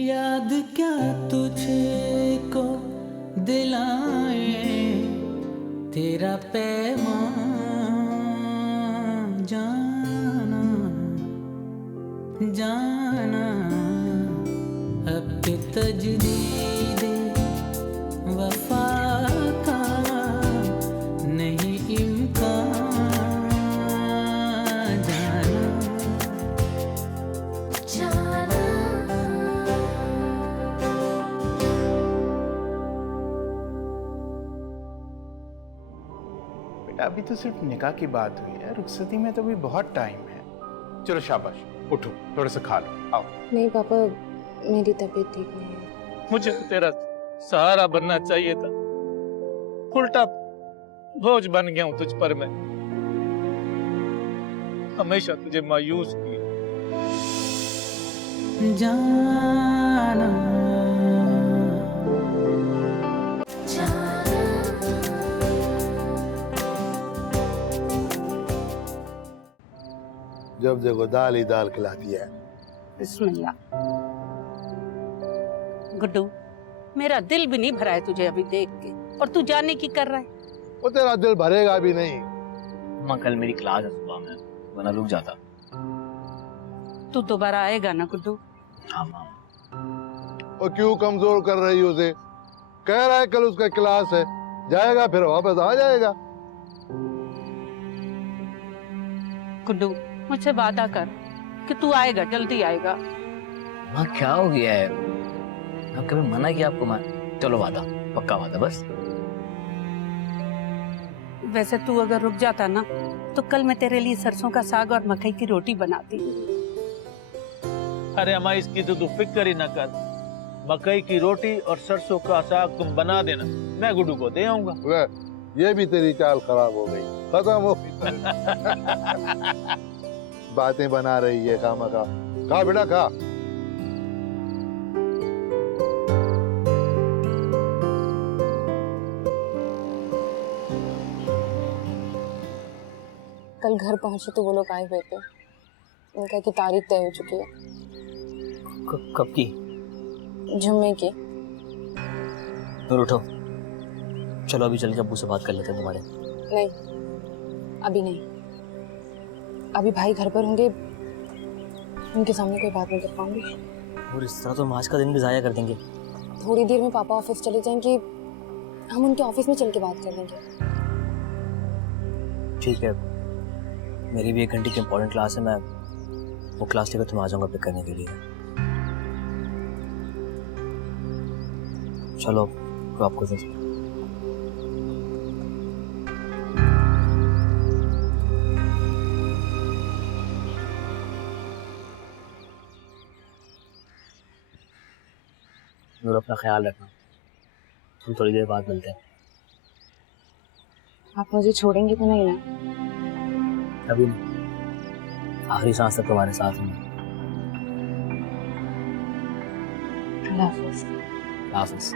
याद क्या तुझको दिलाए तेरा पैगाम जाना जाना अब के तजदीद वफा का नहीं इम्कान जाना जाना। बेटा अभी तो सिर्फ निकाह की बात हुई है, रुखसती में तो भी बहुत टाइम है। चलो शाबाश, उठो थोड़ा सा खा लो, आओ। नहीं पापा, मेरी तबीयत ठीक नहीं है। मुझे तेरा सहारा बनना चाहिए था, उल्टा बोझ बन गया हूं तुझ पर मैं। हमेशा तुझे मायूस किया। जाना जब देखो दाल ही दाल खिलाती है। बिस्मिल्लाह। गुड्डू, मेरा दिल भी नहीं भरा है तुझे अभी देख के, और तू जाने की कर रहा है। वो तेरा दिल भरेगा भी नहीं। माँ कल मेरी क्लास है सुबह में, वरना रुक जाता। तू दोबारा आएगा ना गुड्डू? हाँ माँ। वो क्यों कमजोर कर रही उसे? कह रहा है कल उसका क्लास है, जाएगा फिर वापस आ जाएगा। गुड्डू, मुझसे वादा कर कि तू आएगा, जल्दी आएगा। माँ क्या हो गया है? मैं कभी मना किया आपको? माँ चलो वादा, पक्का वादा बस। वैसे तू अगर रुक जाता ना तो कल मैं तेरे लिए सरसों का साग और मकई की रोटी बनाती। अरे अम्मा इसकी तो तू फिक्र ही ना कर, मकई की रोटी और सरसों का साग तुम बना देना, मैं गुड्डू को दे आऊंगा। ये भी तेरी चाल खराब हो गई, खत्म हो गई। बातें बना रही है खामखा। खा बेटा खा। कल घर पहुंचे तो वो लोग आए हुए थे। उनका की तारीख तय हो चुकी है। कब की? जुम्मे की। तो उठो, चलो अभी चल के अब्बू से बात कर लेते हैं तुम्हारे। नहीं, अभी नहीं। अभी भाई घर पर होंगे, उनके सामने कोई बात नहीं कर पाऊंगी। और इस तरह तो हम आज का दिन भी जाया कर देंगे। थोड़ी देर में पापा ऑफिस चले जाएंगे, हम उनके ऑफिस में चल के बात कर लेंगे। ठीक है, मेरी भी 1 घंटे की इम्पोर्टेंट क्लास है, मैं वो क्लास लेकर तुम आ जाऊंगा पिक करने के लिए। चलो तो आपको और अपना ख्याल रखना। हम थोड़ी देर बाद मिलते हैं। आप मुझे छोड़ेंगे तो नहीं ना? अभी नहीं, आखिरी सांस तक तुम्हारे साथ हूँ। अल्लाह हाफ़िज़। हाफिज।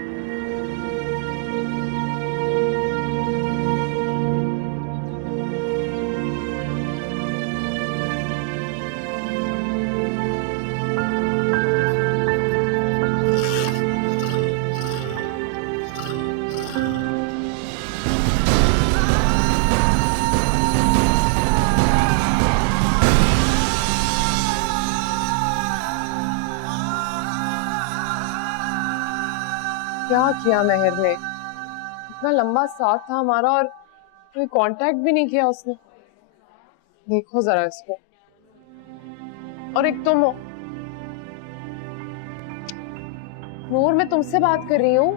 क्या किया मेहर ने? इतना लंबा साथ था हमारा और कोई कांटेक्ट भी नहीं किया उसने। देखो जरा इसको। और एक तुम हो। नूर, मैं तुमसे बात कर रही हूँ।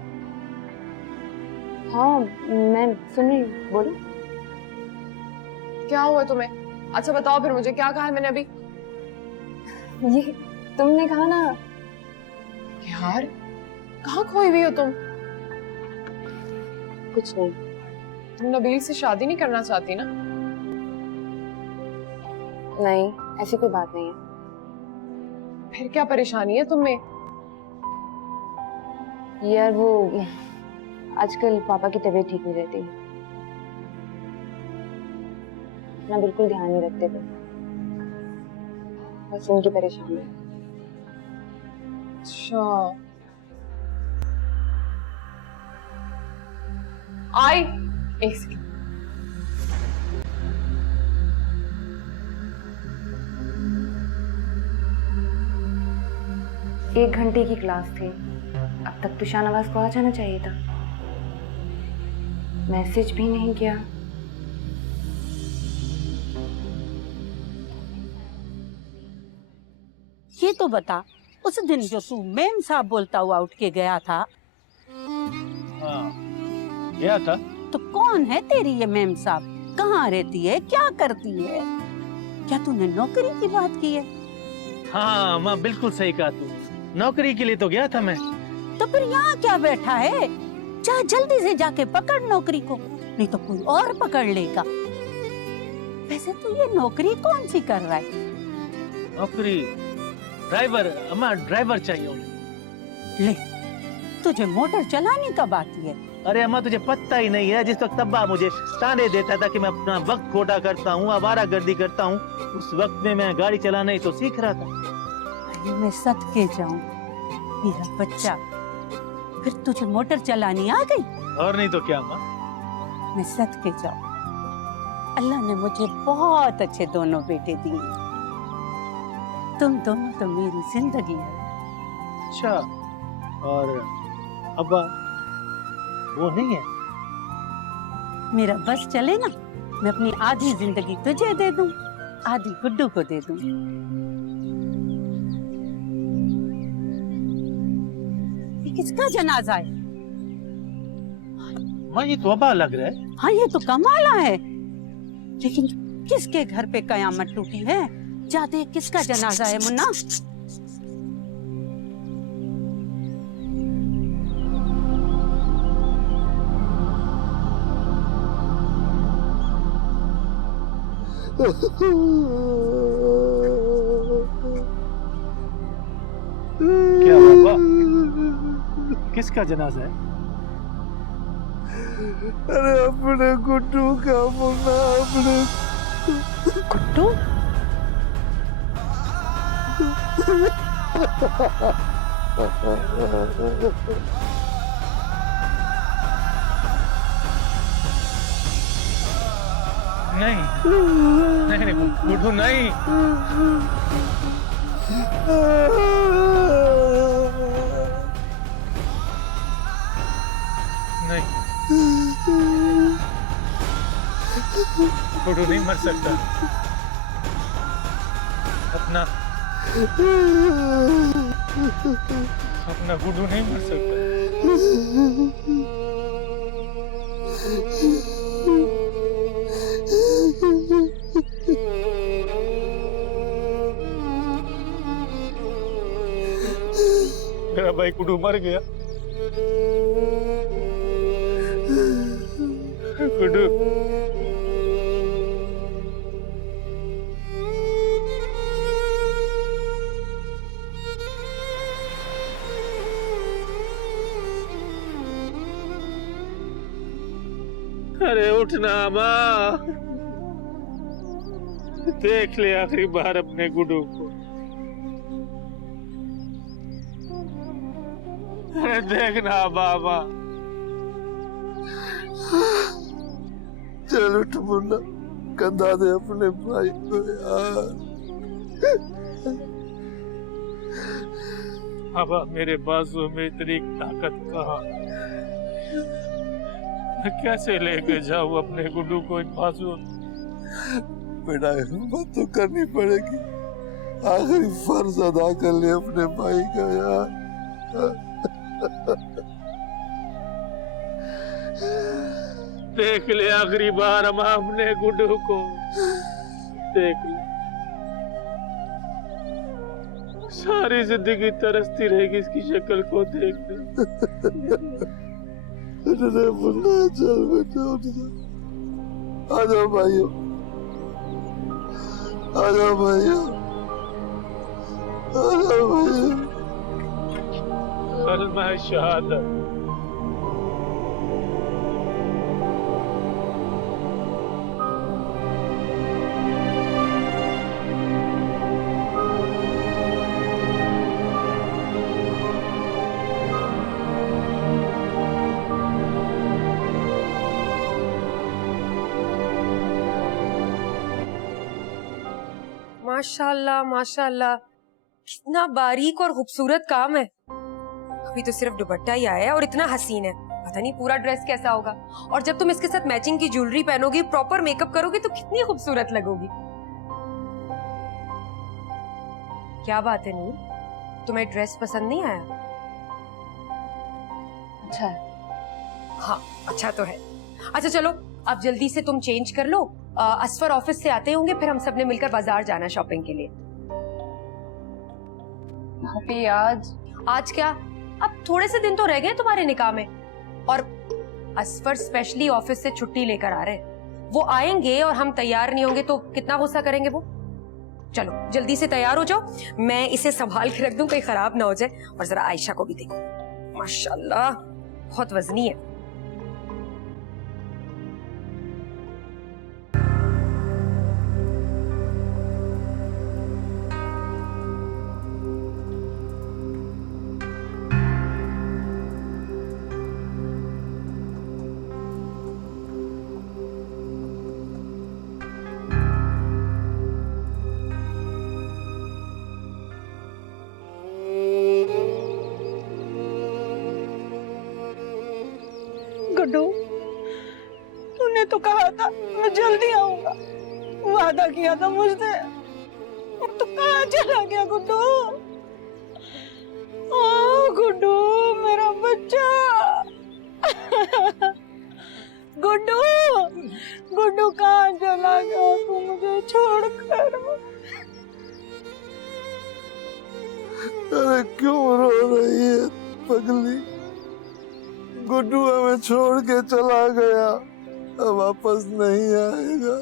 हाँ मैं सुन रही हूँ, बोलो। क्या हुआ तुम्हें? अच्छा बताओ फिर मुझे, क्या कहा है मैंने अभी? ये तुमने कहा ना। यार कहाँ खोई हुई हो तुम? कुछ नहीं। तुम नबील से शादी नहीं करना चाहती ना? नहीं, ऐसी कोई बात नहीं है। फिर क्या परेशानी है तुम्हें? यार वो आजकल पापा की तबीयत ठीक नहीं रहती, ना बिल्कुल ध्यान नहीं रखते थे, बस उनकी परेशानी है। अच्छा, आई एक सेकंड। एक घंटे की क्लास थी, अब तक तो शाहनवाज को आ जाना चाहिए था। मैसेज भी नहीं किया। ये तो बता, उस दिन जो तू मेम साहब बोलता हुआ उठ के गया था, हाँ गया था। तो कौन है तेरी ये मेम साहब? कहाँ रहती है, क्या करती है? क्या तूने नौकरी की बात की है? हाँ माँ बिल्कुल सही कहा तू, नौकरी के लिए तो गया था मैं। तो फिर यहाँ क्या बैठा है? जा जल्दी से जाके पकड़ नौकरी को, नहीं तो कोई और पकड़ लेगा। वैसे तू ये नौकरी कौन सी कर रहा है? नौकरी ड्राइवर, अम्मा ड्राइवर चाहिए उन्हें। ले, तुझे मोटर चलानी कब आती है? अरे अम्मा तुझे पता ही नहीं है, जिस वक्त अब्बा मुझे ताने देता था कि मैं अपना वक्त खोटा करता हूँ, आवारागर्दी करता हूँ, उस वक्त में मैं गाड़ी चलाना ही तो सीख रहा था। अरे मैं सदके जाऊं, मेरा बच्चा, फिर तुझे मोटर चलानी आ गई? और नहीं तो क्या अम्मा। मैं सदके जाऊं, अल्लाह ने मुझे बहुत अच्छे दोनों बेटे दिए। तुम दोनों तो मेरी जिंदगी है। अच्छा, और अब्बा वो नहीं है? मेरा बस चले ना, मैं अपनी आधी जिंदगी तुझे दे दूं, आधी गुड्डू को दे दूं। ये किसका जनाजा है? माँ ये तो अब्बा लग रहा है। हाँ ये तो कमाला है, लेकिन किसके घर पे कयामत टूटी है? जा देख किसका जनाजा है मुन्ना। क्या हुआ? किसका जनाजा है? अरे अपने गुड्डू का मुन्ना, अपने गुड्डू? नहीं नहीं गुड्डू नहीं। नहीं गुड्डू नहीं मर सकता, अपना गुड्डू नहीं मर सकता। मेरा भाई गुड्डू मर गया। गुड्डू अरे उठना माँ, देख ले आखिरी बार अपने गुड्डू को। अरे देखना बाबा। चल उठ मुन्ना, कंधा दे अपने भाई को यार। बाबा मेरे बाजू में इतनी ताकत कहाँ? मैं कैसे लेके जाऊँ अपने गुड्डू को इन बाजू? बेटा हिम्मत तो करनी पड़ेगी, आखिरी फर्ज अदा कर ले अपने भाई का यार। देख ले आखिरी बार हम अपने गुड्डू को, देख ले। सारी जिंदगी तरसती रहेगी इसकी शक्ल को देखने। अरे मुन्ना चल बेटा उठ जा, आ जाओ भाइयों, आ जाओ भाइयों, आ जाओ भाइयों। कलमा शहादत। माशाल्लाह माशाल्लाह, कितना बारीक और खूबसूरत काम है। अभी तो सिर्फ दुपट्टा ही आया है और इतना हसीन है, पता नहीं पूरा ड्रेस कैसा होगा। और जब तुम इसके साथ मैचिंग की ज्वेलरी पहनोगी, प्रॉपर मेकअप करोगी तो कितनी खूबसूरत लगोगी। क्या बात है नूर, तुम्हें ड्रेस पसंद नहीं आया? अच्छा है। हाँ अच्छा तो है। अच्छा चलो अब जल्दी से तुम चेंज कर लो, असफर ऑफिस से आते होंगे, फिर हम सब ने मिलकर बाजार जाना शॉपिंग के लिए। भाभी आज क्या, अब थोड़े से दिन तो रह गए तुम्हारे निकाह में, और असफर स्पेशली ऑफिस से छुट्टी लेकर आ रहे हैं। वो आएंगे और हम तैयार नहीं होंगे तो कितना गुस्सा करेंगे वो। चलो जल्दी से तैयार हो जाओ, मैं इसे संभाल के रख दूं कहीं खराब ना हो जाए। और जरा आयशा को भी देखो, माशाल्लाह बहुत वजनी है। गुड्डू, तूने तो कहा था मैं जल्दी आऊंगा, वादा किया था मुझसे, अब तो कहाँ चला गया गुड्डू? ओ गुड्डू मेरा बच्चा। गुड्डू, गुड्डू कहाँ चला गया तू मुझे छोड़कर? अरे क्यों रो रही है पगली? गुड्डू हमें छोड़ के चला गया, अब वापस नहीं आएगा।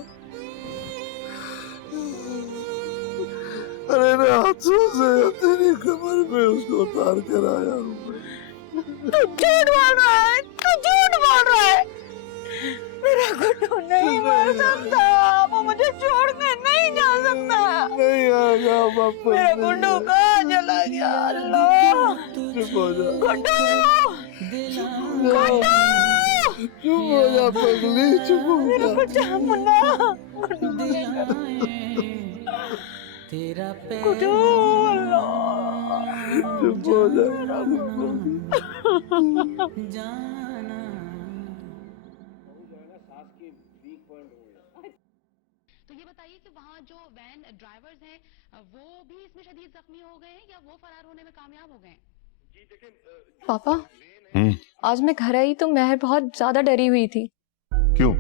अरे मैं हाथों से तेरी कमर में उसको उतार कर आया हूँ। तू झूठ बोल रहा है, तू झूठ बोल रहा है। मेरा गुड्डू नहीं मर सकता, वो मुझे छोड़ के नहीं जा सकता। नहीं आएगा वापस। मेरा गुड्डू कहाँ चला गया? अल्लाह, चुप हो जा गुड्डू, चुप हो जा पगली, चुप हो जा। मेरा बच्चा मुन्ना, तेरा गुड्डू, चुप हो जा। जाना। तो ये बताइए कि वहाँ जो वैन ड्राइवर्स हैं वो भी इसमें शदीद जख्मी हो गए हैं या वो फरार होने में कामयाब हो गए? पापा, आज मैं घर आई तो महर बहुत ज्यादा डरी हुई थी। क्यों,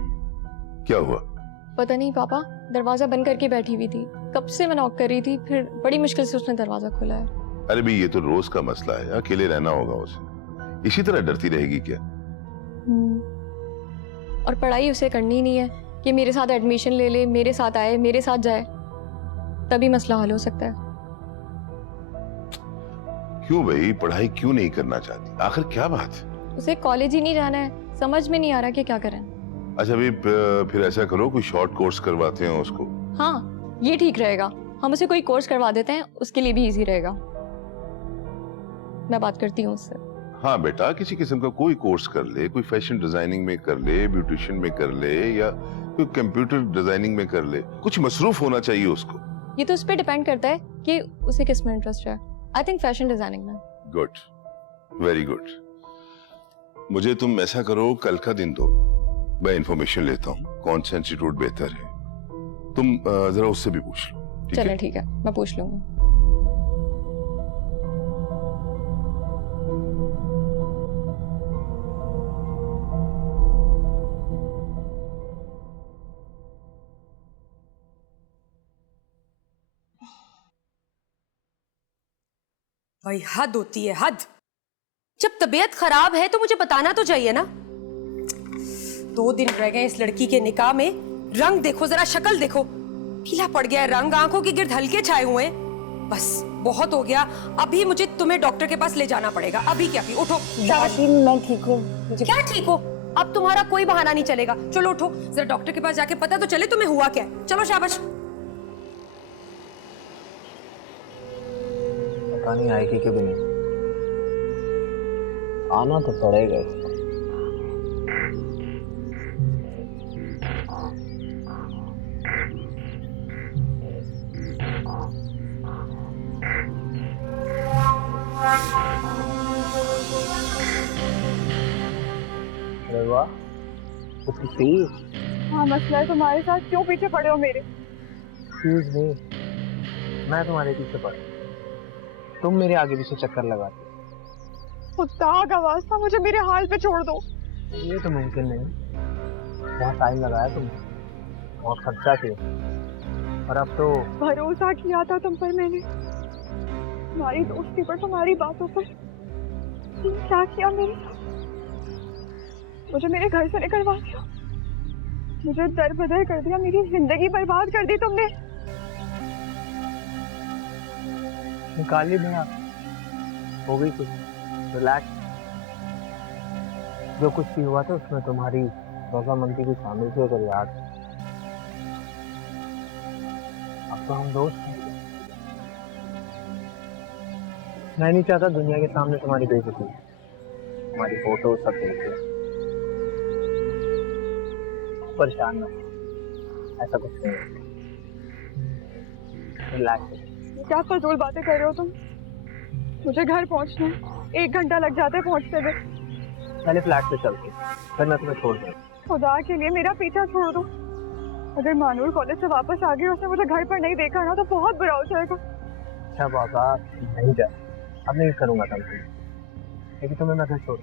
क्या हुआ? पता नहीं पापा, दरवाजा बंद करके बैठी हुई थी, कब से मैं नॉक कर रही थी, फिर बड़ी मुश्किल से उसने दरवाजा खोला है। अरे भाई ये तो रोज का मसला है, अकेले रहना होगा उसे, इसी तरह डरती रहेगी क्या? और पढ़ाई उसे करनी नहीं है कि मेरे साथ एडमिशन ले ले, मेरे साथ आए, मेरे साथ जाए, तभी मसला हल हो सकता है। क्यों भाई, पढ़ाई क्यों नहीं करना चाहती? आखिर क्या बात है? उसे कॉलेज ही नहीं जाना है, समझ में नहीं आ रहा कि क्या करें। अच्छा अभी फिर ऐसा करो, कोई शॉर्ट कोर्स करवाते हैं उसको। हाँ ये ठीक रहेगा, हम उसे कोई कोर्स करवा देते हैं, उसके लिए भी इजी रहेगा। मैं बात करती हूँ उससे। हाँ बेटा, किसी किस्म का कोई कोर्स कर ले, कोई फैशन डिजाइनिंग में कर ले, ब्यूटिशियन में कर ले, या कोई कंप्यूटर डिजाइनिंग में कर ले, कुछ मसरूफ होना चाहिए उसको। ये तो उस पर डिपेंड करता है कि उसे किस में इंटरेस्ट है। आई थिंक फैशन डिजाइनिंग में। Good, very good. मुझे तुम ऐसा करो, कल का दिन दो, मैं इंफॉर्मेशन लेता हूँ कौन सा इंस्टीट्यूट बेहतर है, तुम जरा उससे भी पूछ लो। चलें ठीक है, मैं पूछ लूंगी। भाई हद होती है, हद। जब तबीयत खराब है तो मुझे बताना तो चाहिए ना। 2 दिन रह गए इस लड़की के निकाह में, रंग देखो जरा, शक्ल देखो, पीला पड़ गया है रंग, आंखों के गिर्द हल्के छाए हुए हैं। बस बहुत हो गया, अभी मुझे तुम्हें डॉक्टर के पास ले जाना पड़ेगा। अभी क्या, अभी उठो। मैं ठीक हूँ। क्या ठीक हो? अब तुम्हारा कोई बहाना नहीं चलेगा। चलो उठो, जरा डॉक्टर के पास जाके पता तो चले तुम्हें हुआ क्या है। चलो शाबाश। पता नहीं आएगी कि भी नहीं, आना तो पड़ेगा इसको। हुआ? कुछ थी? हाँ मसला है तुम्हारे साथ, क्यों पीछे पड़े हो मेरे? एक्सक्यूज मी, मैं तुम्हारे पीछे पड़ा, तुम मेरे आगे पीछे चक्कर लगाते। खुदा का वास्ता मुझे मेरे हाल पे छोड़ दो। ये तो मुमकिन नहीं, बहुत टाइम लगाया तुमने, बहुत खर्चा किया, और अब तो भरोसा किया था तुम पर मैंने, तुम्हारी दोस्ती पर, तुम्हारी बातों पर। तुम क्या किया मेरे साथ? मुझे मेरे घर से निकलवा दिया, मुझे दर बदर कर दिया, मेरी जिंदगी बर्बाद कर दी तुमने। निकाली नहीं आप, हो गई कुछ, रिलैक्स। जो कुछ भी हुआ था उसमें तुम्हारी रजामंदी भी शामिल थी, अगर याद। अब तो हम दोस्त हैं। मैं नहीं चाहता दुनिया के सामने तुम्हारी बेइज्जती, तुम्हारी फोटो सब देखे। परेशान ना, ऐसा कुछ नहीं, रिलैक्स। क्या फजूल बातें कर रहे हो तुम? मुझे घर पहुंचना है, 1 घंटा लग जाता है पहुंचते हुए। पहले फ्लैट पे चलते, फिर मैं तुम्हें छोड़ दूँ। खुदा के लिए मेरा पीछा छोड़ दो। अगर मानूर कॉलेज से वापस आ गई, उसने मुझे घर पर नहीं देखा ना, तो बहुत बुरा हो जाएगा। अच्छा बाबा, नहीं जा, अब नहीं करूँगा तुमसे, लेकिन तुम्हें मैं घर छोड़,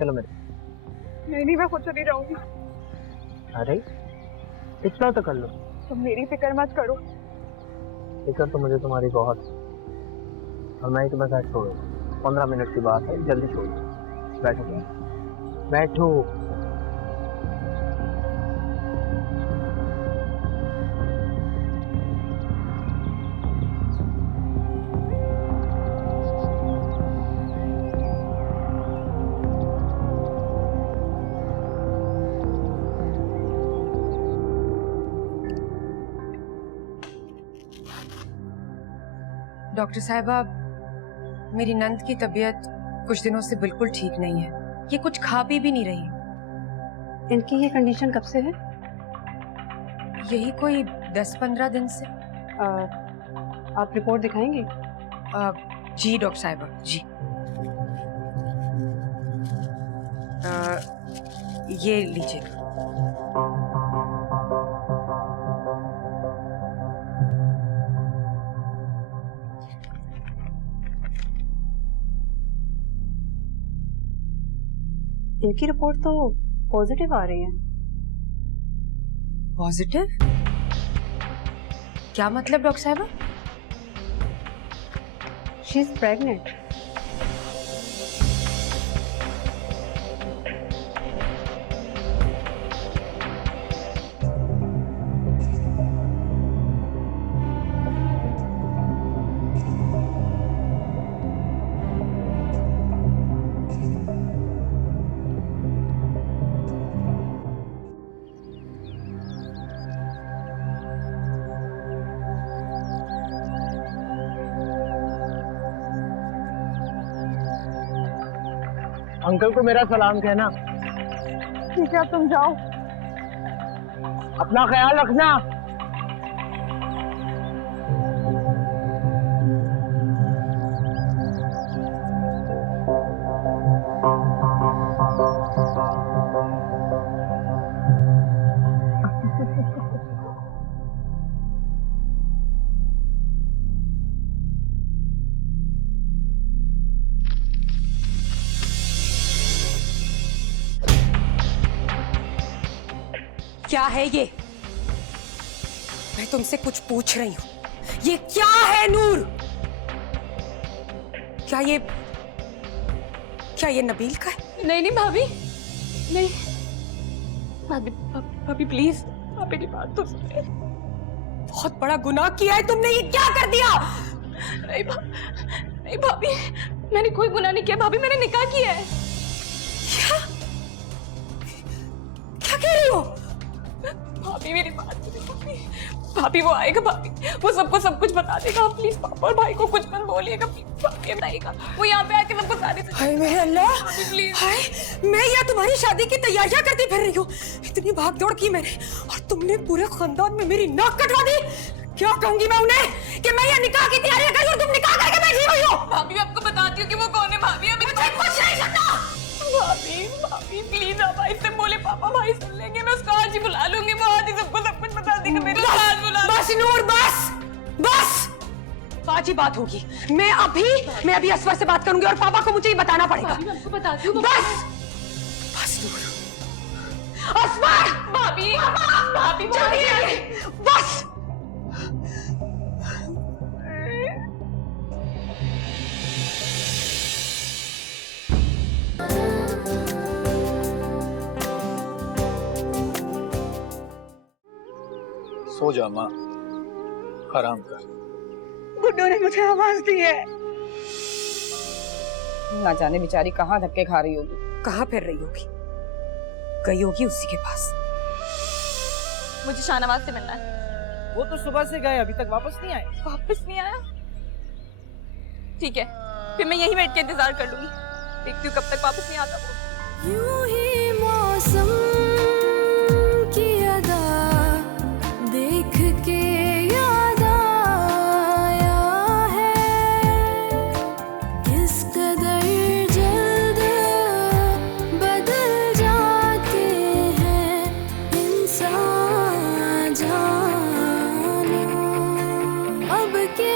चलो मेरे। नहीं, मैं खुद चली जाऊंगी। अरे इतना तो कर लो। तुम मेरी फिक्र मत करो। फिक्र तो मुझे तुम्हारी बहुत, और मैं ही तुम्हें घर छोड़ो। 15 मिनट की बात है, जल्दी छोड़ दो। बैठो बैठो। डॉक्टर साहिबा, मेरी नंद की तबीयत कुछ दिनों से बिल्कुल ठीक नहीं है। ये कुछ खा पी भी नहीं रही। इनकी ये कंडीशन कब से है? यही कोई 10-15 दिन से। आप रिपोर्ट दिखाएंगे? जी डॉक्टर साहिबा, जी। ये लीजिए। इनकी रिपोर्ट तो पॉजिटिव आ रही है। पॉजिटिव? क्या मतलब डॉक्टर साहिबा? She is pregnant. अंकल को मेरा सलाम कहना। ठीक है, अब तुम जाओ। अपना ख्याल रखना। क्या है ये? मैं तुमसे कुछ पूछ रही हूँ, ये क्या है नूर? क्या ये नबील का है? नहीं नहीं भाभी, नहीं भाभी, भाभी प्लीज, भाभी की बात तो सुनिए। बहुत बड़ा गुनाह किया है तुमने, ये क्या कर दिया? नहीं भाभी, मैंने कोई गुनाह नहीं किया भाभी, मैंने निकाह किया है। क्या कह रही हो? भाभी मेरी बात सुनिए भाभी, भाभी वो आएगा, भाभी वो सबको सब कुछ बता देगा। प्लीज पापा और भाई को कुछ मत बोलिएगा, प्लीज भाभी बताइएगा। वो यहाँ पे आके सबको सारे हाय मेरे अल्लाह, हाय मैं यहाँ तुम्हारी शादी की तैयारियां करती फिर रही हूँ। इतनी भाग दौड़ की मैंने, और तुमने पूरे खानदान में मेरी नाक कटवा दी। क्या कहूंगी मैं उन्हें कि मैं यहाँ निकाह की तैयारियां कर रही हूँ, तुम निकाह करके बैठी हुई हो। भाभी आपको बताती हूँ कि वो कौन है। भाभी अभी मुझे कुछ नहीं सुनना। भाभी, भाभी प्लीज आप ऐसे आज ही बात होगी। मैं अभी असफर से बात करूंगी और पापा को मुझे ही बताना पड़ेगा। मैं आपको बताती हूँ। बस बस दूर। असफर! भाभी भाभी जल्दी आइए। बस सो जा माँ, आराम कर। गुड्डू ने मुझे आवाज दी है। ना जाने बेचारी कहाँ धक्के खा रही होगी। कहाँ फिर रही होगी? गई होगी उसी के पास। मुझे शाहनवाज से मिलना है। वो तो सुबह से गए, अभी तक वापस नहीं आए। वापस नहीं आया? ठीक है, फिर मैं यहीं बैठ के इंतजार कर लूंगी। देखती हूँ कब तक वापस नहीं आता वो। यूं ही मौसम की अदा देख के याद आया है, किस कदर जल्द बदल जाते हैं इंसान, जानो अब के